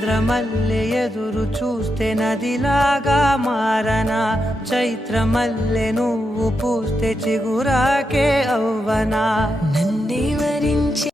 చంద్రమల్లె ఎదురు చూస్తే నదిలాగా మారనా, చైత్రమల్లె నువ్వు పూస్తే చిగురాకే అవ్వనా. నన్నే వరించి